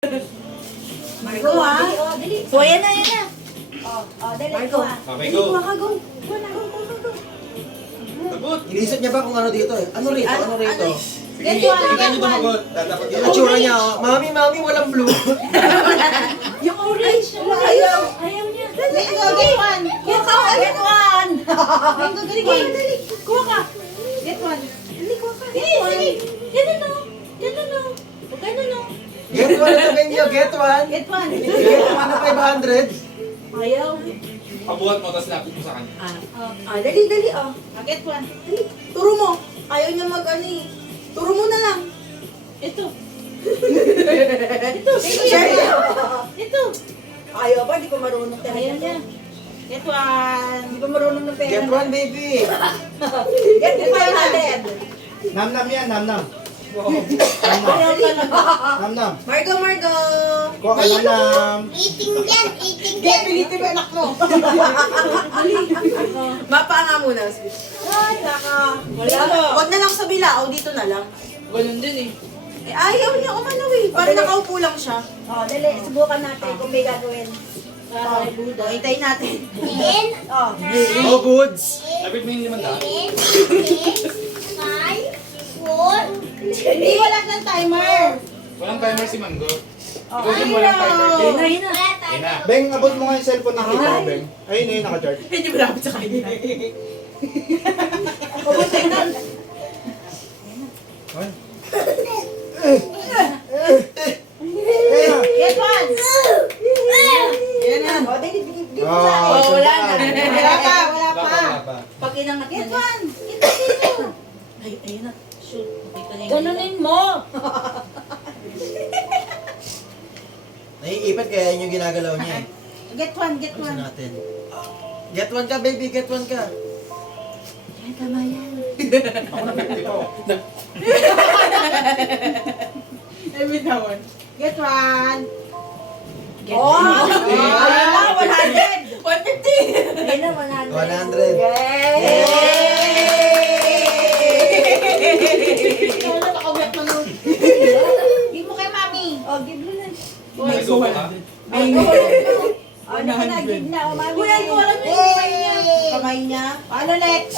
Margo, ha? Dali. So, ayan na, ayan na. Dali. Margo. Okay, go. Kuha ka, go. Go na, go. Sagot. Inisip niya ba kung ano dito eh? Ano rito? Ano rito? Sige, Get one, sige get nyo one. tumagot. Dapat Yung atsura niya, oh. Mami, walang blue. Yung orange. Ayaw. Ayaw niya. Dali, go, get one. Kuha ka, get one. Bingo, dali, Sige, go. dali. Kuha ka. Get one. Dali, kuha ka. Sige, Get one. sige. Ganun, no. Ganun, no. Ganun, no. Get one na sabihin niyo, get one. Get one. Get one na 500. Ayaw. pabuhat mo, tapos lapit mo sa kanya. Dali, dali, oh. Get one. Dali. Turo mo. Ayaw niya mag-ano eh. Turo mo na lang. Ito. Ito. Sige. Ito. Ayaw ba? Di ko marunong talaga. Ayaw niya. Get one. Di ko marunong ng pera. Get one, baby. Get 500. Nam-nam yan, nam-nam. Ayaw talaga. Nam-nam. Margo, Margo. Kuha ka nam-nam. Get, pilitin mo anak mo. Mapa nga muna. Ay, naka. Wag na lang sa bilao, dito na lang. Ganun din eh. Eh, ayaw niya umano eh. Parang nakaupo lang siya. Dali. Subukan natin kung may gagawin. Ay, Buddha. Hintayin natin. Oh, goods. Lapit mo yung 500. Hindi, wala ng timer. Walang timer si Mango. Ikaw Ay, din walang timer. no. Ayun na. Ayun na. Beng, abot mo nga yung cellphone ng kita ko, Beng. Ayun na yun, naka-charge. Hindi mo dapat sa kanya. Ay. Get one. Yan na. O, dali, bigay mo sa akin. Oh, Wala na. Wala pa, wala Wala pa. pa, wala pa. Pag inangat Get na niya. one. Ito. Ay, ayun na. Shoot. Nakita niya yung Ganunin mo. Naiipit kaya yun yung ginagalaw niya eh. Get one, get Ano one. natin? Get one ka, baby. Get one ka. Yan, tama yan. Ako na 50 pa. Ay, bitawan. Get one. Get oh! Ayun na, 100! 150! Ayun na, 100. 100. Yay! Wala nakawet mo nun. Give mo kay mami. Oh, give mo na. May suko ka? Bingo. Ano ka na, give na. O, mami. Kuya, ko alam mo yung kamay niya. Kamay niya. Paano next?